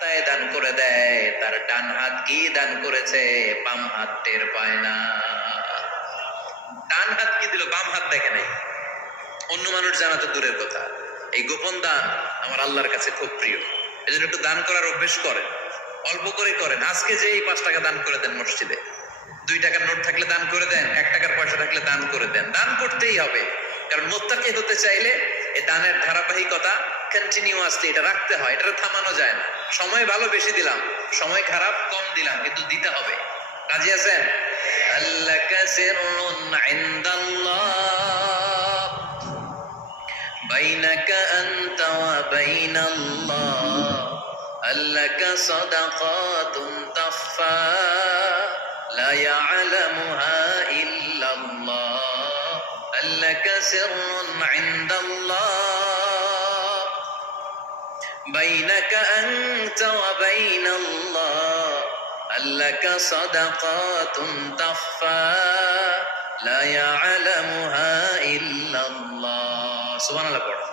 রাস্তায় দান করে দেয়, তার ডান হাত কি দান করেছে? বাম হাত টের পায় না। ডান হাত কি দিল? বাম হাত দেখে নাই। অন্য মানুষ জানা তো দূরের কথা। এই গোপন দান আমার আল্লাহর কাছে খুব প্রিয়। এই জন্য একটু দান করার অভ্যেস করেন। অল্প করে করেন। আজকে যে এই পাঁচ টাকা দান করে দেন মসজিদে। দুই টাকার নোট থাকলে দান করে দেন, এক টাকার পয়সা থাকলে দান করে দেন। দান করতেই হবে। কারণ মোত্তাকি হতে চাইলে এই দানের ধারাবাহিকতা কন্টিনিউয়াসলি এটা রাখতে হয় এটা থামানো যায় না। সময় ভালো বেশি দিলাম, সময় খারাপ কম দিলাম, কিন্তু দিতে হবে। রাজি আছেন? আল্লাকা কাসিরুন ইনদাল্লাহ। বাইনাকা আনতা ওয়া বাইনাল্লাহ। আল্লাকা সাদাকাতুন তাফা লা ইয়ালামুহা ইল্লাল্লাহ। আল্লাকা সিররুন ইনদাল্লাহ। بينك أنت وبين الله هل لك صدقات تخفى لا يعلمها إلا الله سبحان الله পড়ো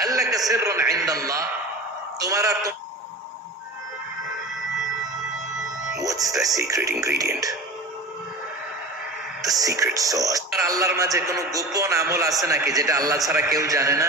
هل لك سر عند الله তোমার আর তো- What's the secret ingredient? The secret sauce. তোমার আল্লাহর মাঝে কোনো গোপন আমল আছে নাকি যেটা আল্লাহ ছাড়া কেউ জানে না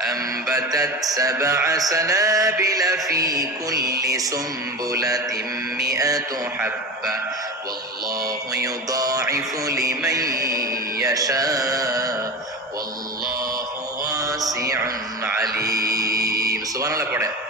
أنبتت سبع سنابل في كل سنبلة مئة حبة. والله يضاعف لمن يشاء. والله واسع عليم. سبحان الله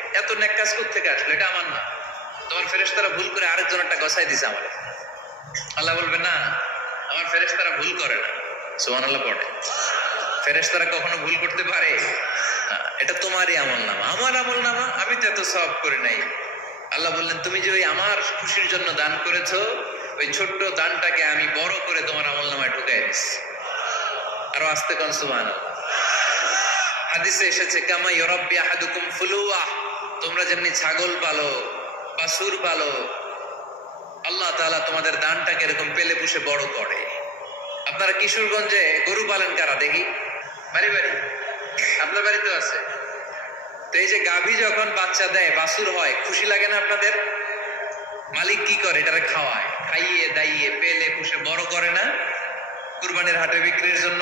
এত নেক কাজ থেকে আসলো? এটা আমার না। তোমার ফেরেশতারা ভুল করে আরেকজন একটা গসাই দিছে আমার আল্লাহ বলবে, না, আমার ফেরেশতারা ভুল করে না। সুমান আল্লাহ পড়ে ফেরেশতারা কখনো ভুল করতে পারে? এটা তোমারই আমল নামা। আমার আমল নামা? আমি তো এত সব করে নাই। আল্লাহ বললেন, তুমি যে ওই আমার খুশির জন্য দান করেছ, ওই ছোট্ট দানটাকে আমি বড় করে তোমার আমল নামায় ঢুকাই দিচ্ছি আরও আস্তে কন সুমান হাদিসে এসেছে, কামা ইউরাব্বি আহাদুকুম ফুলুয়া। তোমরা যেমনি ছাগল পালো বাসুর পালো, আল্লাহ তাআলা তোমাদের দানটাকে এরকম পেলে পুষে বড় করে। আপনারা কিশোরগঞ্জে গরু পালেন কারা দেখি? বাড়ি বাড়ি। আপনার বাড়িতেও আছে? তো এই যে গাভী যখন বাচ্চা দেয় বাসুর হয়, খুশি লাগে না আপনাদের? মালিক কি করে? এটারে খাওয়ায়। খাইয়ে, দাইয়ে, পেলে পুষে বড় করে না? কুরবানির হাটে বিক্রির জন্য?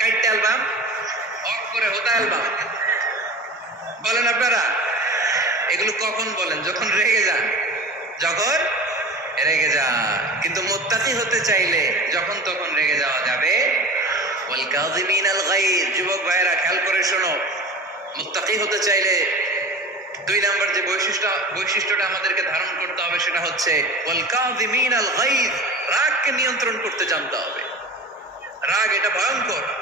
কাইটটা অ্যালবাম অক করে হোতা অ্যালবাম। বলেন আপনারা, এগুলো কখন বলেন? যখন রেগে যান। যখন রেগে যান। কিন্তু মোত্তাকি হতে চাইলে যখন তখন রেগে যাওয়া যাবে। যুবক ভাইরা খেয়াল করে শোনো। মুত্তাকি হতে চাইলে দুই নাম্বার যে বৈশিষ্ট্য, বৈশিষ্ট্যটা আমাদেরকে ধারণ করতে হবে সেটা হচ্ছে রাগকে নিয়ন্ত্রণ করতে জানতে হবে। রাগ এটা ভয়ঙ্কর।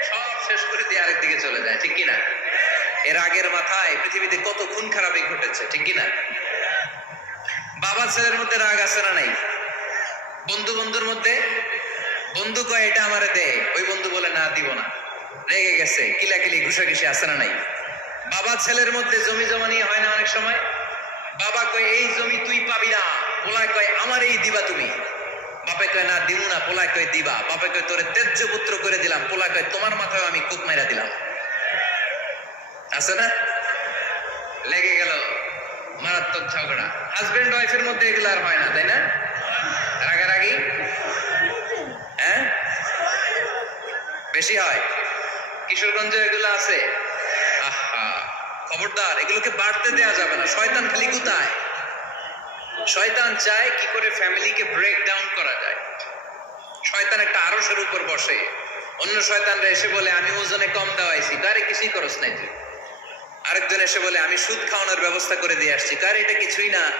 শেষ করে দিয়ে আরেক দিকে চলে যায়, ঠিক কিনা? এর আগের মাথায় পৃথিবীতে কত খুন খারাপই ঘটেছে, ঠিক কিনা? বাবা ছেলের মধ্যে রাগ আছে না নাই? বন্ধু বন্ধুর মধ্যে? বন্ধু কয়, এটা আমারে দে। ওই বন্ধু বলে, না, দিব না। রেগে গেছে, কিলাকিলি, ঘুষাঘুষি আছে না নাই? বাবা ছেলের মধ্যে জমি জমা নিয়ে হয় না অনেক সময়? বাবা কয়, এই জমি তুই পাবি না। পোলায় কয় আমার এই দিবা তুমি। বাপে কয়, না, দিমু না পোলা কয়, দিবা। বাপে কয়, তোরে তেজ্য পুত্র করে দিলাম। পোলায় কয়, তোমার মাথায় আমি কুপ মাইরা দিলাম। আছে না? লেগে গেল মারাত্মক ঝগড়া। হাজবেন্ড ওয়াইফের মধ্যে এগুলো আর হয় না, তাই না? রাগারাগি? হ্যাঁ? বেশি হয়। কিশোরগঞ্জে এগুলো আছে। আহা, খবরদার, এগুলোকে বাড়তে দেয়া যাবে না। শয়তান খালি গুতায় শয়তান চায় কি করে ফ্যামিলিকে ব্রেক ডাউন করা যায়। শয়তান একটা আরসের উপর বসে। অন্য শয়তানরা এসে বলে, আমি ওজনে কম দেওয়াইছি। তারে কিছুই খরচ নাই তুই। আরেকজন এসে বলে, আমি সুদ খাওয়ানোর ব্যবস্থা করে দিয়ে আসছি। কার, এটা কিছুই না।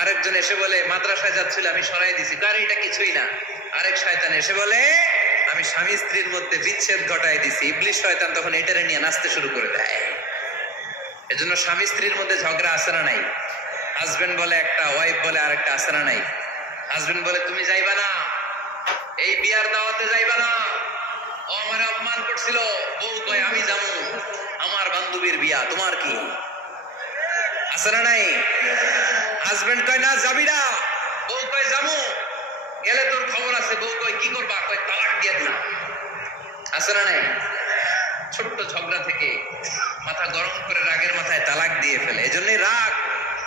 আরেকজন এসে বলে, মাদ্রাসায় যাচ্ছিল, আমি সরাই দিছি। কার, এটা কিছুই না। আরেক শয়তান এসে বলে, আমি স্বামী স্ত্রীর মধ্যে বিচ্ছেদ ঘটাই দিছি। ইবলিশ শয়তান তখন এটারে নিয়ে নাচতে শুরু করে দেয়। এজন্য স্বামী স্ত্রীর মধ্যে ঝগড়া আসে না নাই? হাজবেন্ড বলে একটা ওয়াইফ বলে আরেকটা আসে না নাই? হাজবেন্ড বলে, তুমি যাইবা না। এই বিয়ার দাওয়াতে যাইবা না। ও আমার অপমান করছিল। বউ কয়, আমি যাব। আমার বান্ধবীর বিয়া, তোমার কি? আছে না নাই? হাজবেন্ড কয়, না, যাবি না। বউ কয়, যাব। গেলে তোর খবর আছে। বউ কয়, কি করবা? কয়, তালাক দিয়ে দিলাম। আছে না নাই? ছোট্ট ঝগড়া থেকে মাথা গরম করে রাগের মাথায় তালাক দিয়ে ফেলে। এজন্যই রাগ।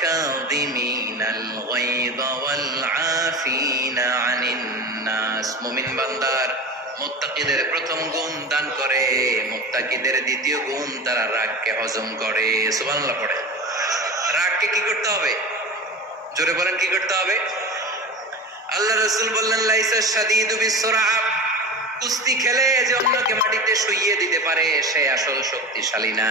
والكاظمين الغيظ والعافين عن الناس মুমিন বান্দার মুত্তাকিদের প্রথম গুণ দান করে মুত্তাকিদের দ্বিতীয় গুণ তারা রাগকে হজম করে সুবহানাল্লাহ পড়ে রাগকে কি করতে হবে জোরে বলেন কি করতে হবে আল্লাহ রসুল বললেন লাইসা শাদীদু বিসরা কুস্তি খেলে যে অন্যকে মাটিতে শুইয়ে দিতে পারে সে আসল শক্তিশালী না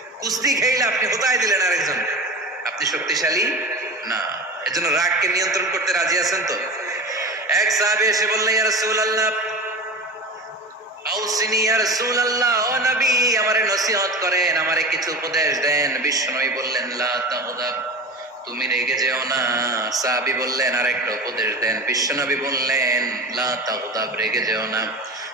কুস্তি খেলে আপনি হোতায় দিলেন আরেকজন। আপনি শক্তিশালী? না। এজন্য রাগকে নিয়ন্ত্রণ করতে রাজি আছেন তো? এক সাহাবে এসে বললেন ইয়া রাসূলুল্লাহ, আউসিনি, ইয়া রাসূলুল্লাহ, ও নবী, আমারে নসিহত করেন, আমারে কিছু উপদেশ দেন। বিষ্ণুই বললেন, লা তাগদাব, তুমি রেগে যেও না। সাহাবী বললেন, আরেকটা উপদেশ দেন। বিশ্বনবী বললেন, লা তাগদাব, রেগে যেও না।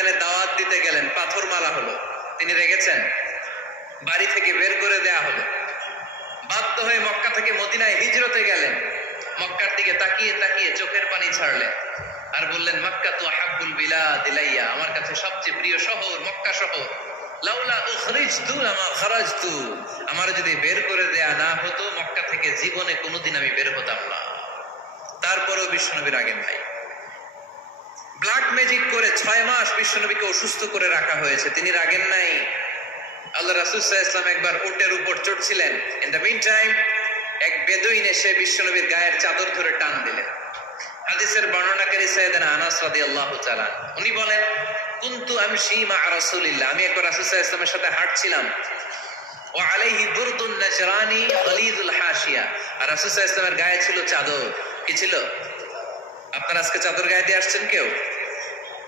ময়দানে দাওয়াত দিতে গেলেন পাথর মারা হলো। তিনি রেগেছেন বাড়ি থেকে বের করে দেয়া হলো। বাধ্য হয়ে মক্কা থেকে মদিনায় হিজরতে গেলেন। মক্কার দিকে তাকিয়ে তাকিয়ে চোখের পানি ছাড়লেন আর বললেন, মক্কা তো হাব্বুল বিলা দিলাইয়া আমার কাছে সবচেয়ে প্রিয় শহর মক্কা শহর। লাউলা উখরিজতু লামা খারাজতু, আমার যদি বের করে দেয়া না হতো, মক্কা থেকে জীবনে কোনোদিন আমি বের হতাম না। তারপরেও বিশ্বনবীর আগেন নাই। ব্ল্যাক ম্যাজিক করে ছয় মাস বিশ্বনবীকে অসুস্থ করে রাখা হয়েছে। তিনি রাগেন নাই। আল্লাহ রাসুল ইসলাম একবার উটের উপর চড়ছিলেন। ইন দ্য মিন টাইম এক বেদুইন এসে বিশ্বনবীর গায়ের চাদর ধরে টান দিলেন। হাদিসের বর্ণনাকারী সৈয়দানা আনাস রাদিয়াল্লাহু তাআলা উনি বলেন, কুনতু আমশি মা রাসূলিল্লাহ? আমি একবার আলাইহি ওয়াসাল্লামের সাথে হাঁটছিলাম। ওয়া আলাইহি বুরদুন নাজরানি গলিদুল হাশিয়া। আর আলাইহি ওয়াসাল্লামের গায়ে ছিল চাদর। কি ছিল? আপনারা আজকে চাদর গায়ে দিয়ে আসছেন কেউ?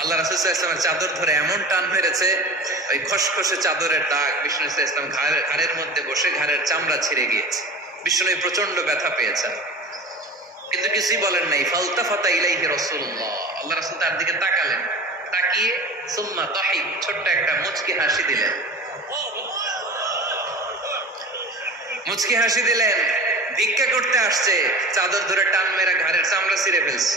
আল্লাহ রাসুল ইসলামের চাদর ধরে এমন টান মেরেছে, ওই খসখসে চাদরের দাগ, বিষ্ণু ইসলাম ঘাড়ের ঘাড়ের মধ্যে বসে ঘাড়ের চামড়া ছিঁড়ে গিয়েছে। বিষ্ণু প্রচণ্ড ব্যথা পেয়েছেন কিন্তু কিছুই বলেন নাই ফালতা ফাতা ইলাইহি রাসূলুল্লাহ। আল্লাহ রাসূল তার দিকে তাকালেন, তাকিয়ে সুম্মা তাহিক ছোট্ট একটা মুচকি হাসি দিলেন। মুচকি হাসি দিলেন, ভিক্ষা করতে আসছে, চাদর ধরে টান মেরা ঘাড়ের চামড়া ছিঁড়ে ফেলছে।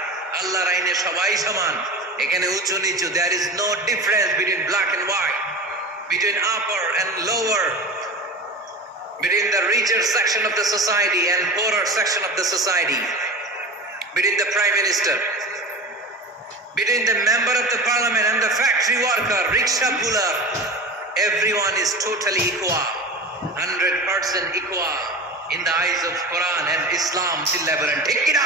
আল্লাহর আইনে সবাই সমান এখানে উঁচু নিচু there is no difference between black and white between upper and lower between the richer section of the society and poorer section of the society, between the prime minister, between the member of the parliament and the factory worker, rickshaw puller, everyone is totally equal, 100% equal in the eyes of Quran and Islam. কিনা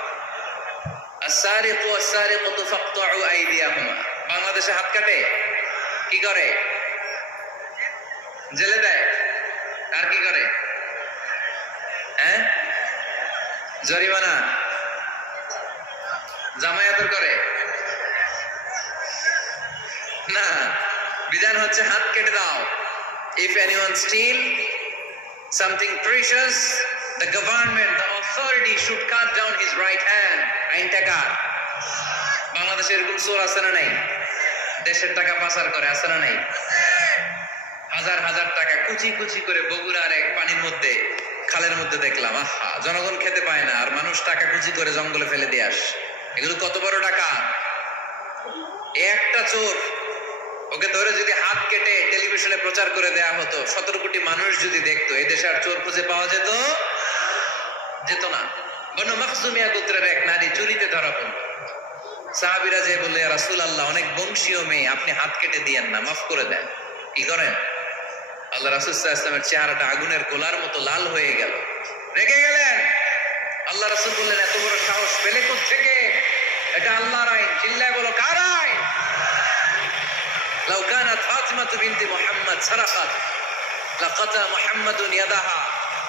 বাংলাদেশে হাত কাটে? কি করে? জেলে দেয়? আর কি করে? হ্যাঁ? জরিমানা? জামায়াতর করে? না, বিধান হচ্ছে হাত কেটে দাও। If anyone steal precious, the government the authority should cut down his right hand. আইনটা কার বাংলাদেশে এরকম চোর আছে না নাই? দেশের টাকা পাচার করে, আছে না নাই? হাজার হাজার টাকা কুচি কুচি করে বগুড়ার এক পানির মধ্যে, খালের মধ্যে দেখলাম, আহা, জনগণ খেতে পায় না, আর মানুষ টাকা কুচি করে জঙ্গলে ফেলে দিয়ে আস। এগুলো কত বড় টাকা? একটা চোর, ওকে ধরে যদি হাত কেটে টেলিভিশনে প্রচার করে দেয়া হতো, সতেরো কোটি মানুষ যদি দেখতো এই দেশে আর চোর খুঁজে পাওয়া যেত? যেত না। বনু মখসুমিয়া গোত্রের এক নারী চুরিতে ধরা পড়ল। সাহাবিরা যে বললে রাসুল আল্লাহ অনেক বংশীয় মেয়ে, আপনি হাত কেটে দিয়েন না, মাফ করে দেন। কি করেন? আল্লাহ রাসুল্লাহ ইসলামের চেহারাটা আগুনের গোলার মতো লাল হয়ে গেল। রেগে গেলেন। আল্লাহ রাসুল বললেন, এত বড় সাহস পেলে থেকে এটা আল্লাহর আইন, চিল্লায় বলো, কার আইন? লাউকানা ফাতমা বিনতি মুহাম্মদ সারাকাত, লাকাতা মুহাম্মাদুন ইয়াদাহা।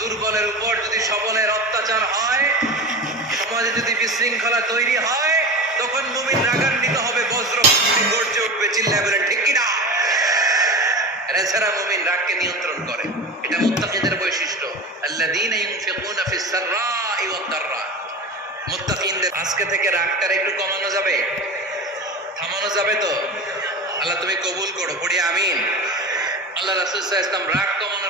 দুর্বলের উপর যদি সবলের অত্যাচার হয়, সমাজে যদি বিশৃঙ্খলা তৈরি হয়, তখন মুমিন রাগান্বিত হবে বজ্র গর্জে উঠবে, চিল্লায় বলে, ঠিক কিনা? এছাড়া মুমিন রাগকে নিয়ন্ত্রণ করে। এটা মুত্তাকিদের বৈশিষ্ট্য। সাররাই দাররা। মুত্তাকিনদের, আজকে থেকে রাগটা একটু কমানো যাবে? থামানো যাবে তো? আল্লাহ তুমি কবুল করো, পড়ি আমিন। আল্লাহ রাসুল ইসলাম রাগ কমানোর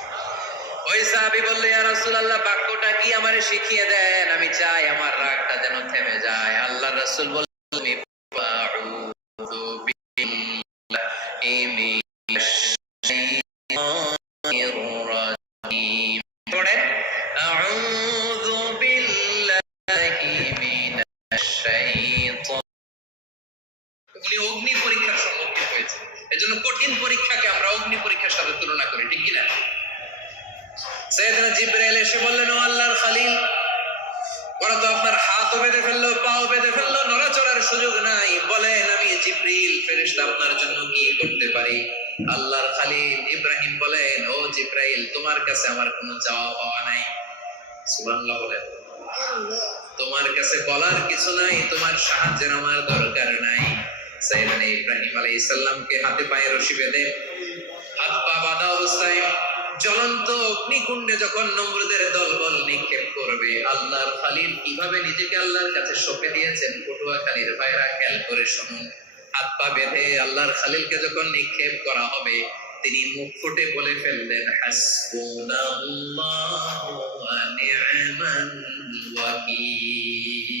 ওই সাহাবি বললে, ইয়া রাসূলুল্লাহ, বাক্যটা কি আমারে শিখিয়ে দেন? আমি চাই আমার রাগটা যেন থেমে যায়। আল্লাহ রাসূল বলার কিছু নাই, তোমার সাহায্যের আমার দরকার নাই। সাইয়েদনা ইব্রাহিম আলাইহিস সালামকে হাতে পায়ে রশি বেঁধে হাত পা বাঁধা অবস্থায় জ্বলন্ত অগ্নিকুণ্ডে যখন নমরুদের দলবল নিক্ষেপ করবে, আল্লাহর খালিল কীভাবে নিজেকে আল্লাহর কাছে সঁপে দিয়েছেন? পটুয়া খালির ভাইরা খেয়াল করে শুনুন। হাত পা বেঁধে আল্লাহর খালিলকে যখন নিক্ষেপ করা হবে, তিনি মুখ ফুটে বলে ফেললেন, হাসবুনাল্লাহু ওয়া নি'মাল ওয়াকিল।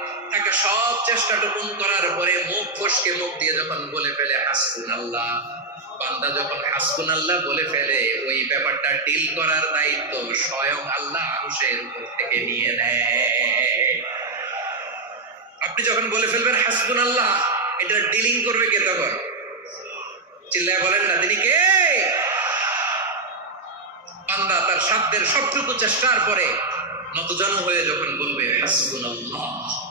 থাকা সব চেষ্টা টুকুন করার পরে মুখ ফসকে মুখ দিয়ে যখন বলে ফেলে হাসবুন আল্লাহ বান্দা যখন হাসবুন আল্লাহ বলে ফেলে, ওই ব্যাপারটা ডিল করার দায়িত্ব স্বয়ং আল্লাহ আরশের উপর থেকে নিয়ে নেয়। আপনি যখন বলে ফেলবেন হাসবুন আল্লাহ এটা ডিলিং করবে কে তখন? চিল্লায় বলেন না, তিনি কে? বান্দা তার সাধ্যের সবটুকু চেষ্টার পরে নতজন হয়ে যখন বলবে হাসবুন আল্লাহ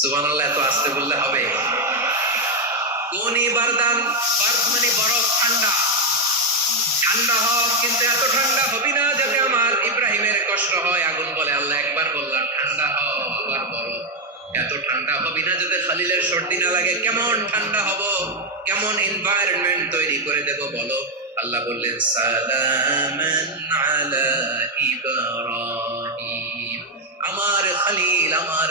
সুবহানাল্লাহ, এত আসতে বললে হবে। কোনি বারদান বার্দ মানে বরফ ঠান্ডা। ঠান্ডা হও কিন্তু এত ঠান্ডা হবি না যাতে আমার ইব্রাহিমের কষ্ট হয়, আগুন বলে আল্লাহ একবার বললাম, ঠান্ডা হও, আবার বরফ এত ঠান্ডা হবি না যাতে খালিলের সর্দি না লাগে, কেমন ঠান্ডা হব, কেমন এনভায়রনমেন্ট তৈরি করে দেব, বলো। আল্লাহ বললেন, সালামান আলা ইব্রাহিম। আমার খালিল, আমার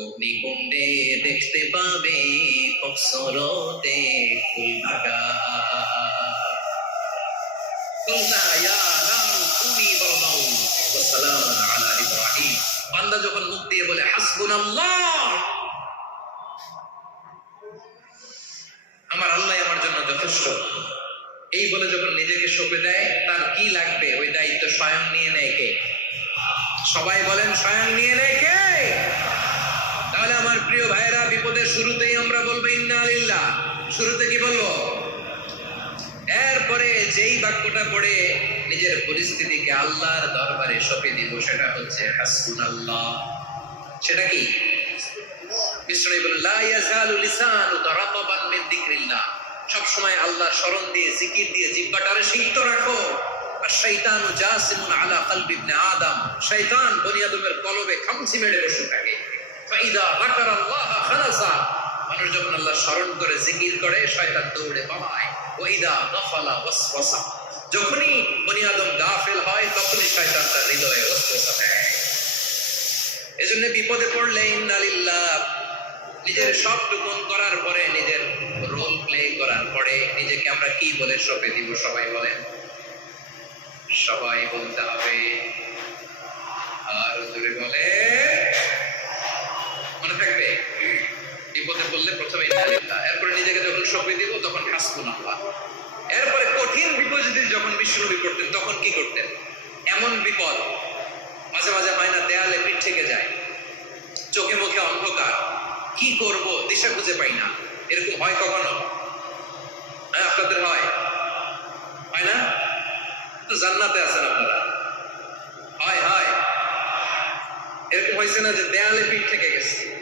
অগ্নিকুণ্ডে দেখতে পাবে কপসরতে ফুল বান্দা যখন মুখ দিয়ে বলে আমার আল্লাহ আমার জন্য যথেষ্ট। এই বলে যখন নিজেকে সঁপে দেয়, তার কি লাগবে? ওই দায়িত্ব স্বয়ং নিয়ে নেয় কে? সবাই বলেন, স্বয়ং নিয়ে নেয় কে? তাহলে আমার প্রিয় ভাইরা বিপদের শুরুতেই আমরা বলব, ইন্না শুরুতে কি বলব? এরপরে যেই বাক্যটা পড়ে নিজের পরিস্থিতিকে আল্লাহর দরবারে সঁপে দিব, সেটা হচ্ছে হাসবুন আল্লাহ সেটা কি? সব সময় আল্লাহর স্মরণ দিয়ে, জিকির দিয়ে রাখো। আর শয়তানু জাসিমুন আলা কলবি আদম। শয়তান বনি আদমের কলবে খামচি মেরে বসে থাকে। ফাইদা খালাসা। মানুষ যখন আল্লাহ স্মরণ করে, জিকির করে, শয়তান দৌড়ে পালায়। যখনই বনি গাফেল হয়, তখনই শয়তান তার হৃদয়ে ওয়াসওয়াসা দেয়। এজন্য বিপদে পড়লে ইন্নালিল্লাহ, নিজের সব টুকুন করার পরে, নিজের রোল প্লে করার পরে, নিজেকে আমরা কি বলে সপে দিব, সবাই বলেন। সবাই বলতে হবে। আর জোরে বলে থাকবে, বিপদে পড়লে প্রথমে এরপরে নিজেকে যখন সপে দিব, তখন হাসবুনাল্লাহ। এরপরে কঠিন বিপদ যদি যখন বিষ্ণুনবী করতেন তখন কি করতেন? এমন বিপদ মাঝে মাঝে হয় না, দেয়ালে পিঠ থেকে যায়। চোখে মুখে অন্ধকার। কি করব? দিশা খুঁজে পাই না। এরকম হয় কখনো? হ্যাঁ আপনাদের হয়। হয় না? তো জান্নাতে আছেন আপনারা। হয় হয়। এরকম হয়েছে না যে দেয়ালে পিঠ থেকে গেছে।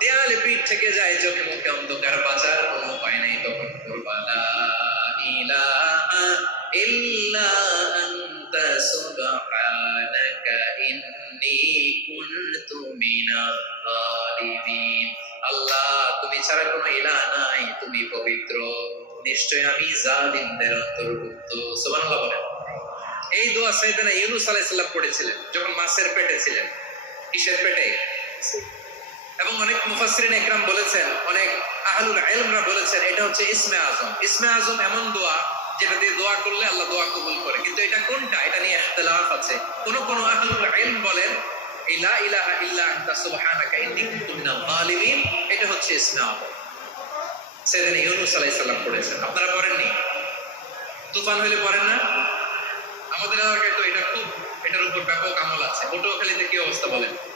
দেয়ালে পিঠ থেকে যায় চোখে মুখে অন্ধকার বাজার কোনো উপায় নাই তখন আল্লাহ, তুমি ছাড়া কোনো নাই, তুমি পবিত্র। নিশ্চয় আমি জালিমদের অন্তর্ভুক্ত। এই দোয়া সাইয়েদনা ইউনূস আলাইহিস পড়েছিলেন, যখন মাছের পেটে ছিলেন। কিসের পেটে? এবং অনেক মুফাসসিরিন একরাম বলেছেন, অনেক আহলুল ইলমরা বলেছেন, এটা হচ্ছে ইসমে আজম। ইসমে আজম এমন দোয়া যেটা দিয়ে দোয়া করলে আল্লাহ দোয়া কবুল করে। কিন্তু এটা কোনটা? এটা নিয়ে ইখতিলাফ আছে। কোন কোন আহলুল ইলম বলেন ইলা ইল্লা আনতা সুবহানাকা ইন্নী কুনতু মিনাল জালিমিন এটা হচ্ছে ইসমে আজম। সেদিন ইউনুস আলাইহিস সালাম পড়েছেন। আপনারা পড়েননি? তুফান হইলে পড়েন না? আমাদের এলাকায় তো এটা খুব, এটার উপর ব্যাপক আমল আছে। ওটাও খালিতে কি অবস্থা বলেন?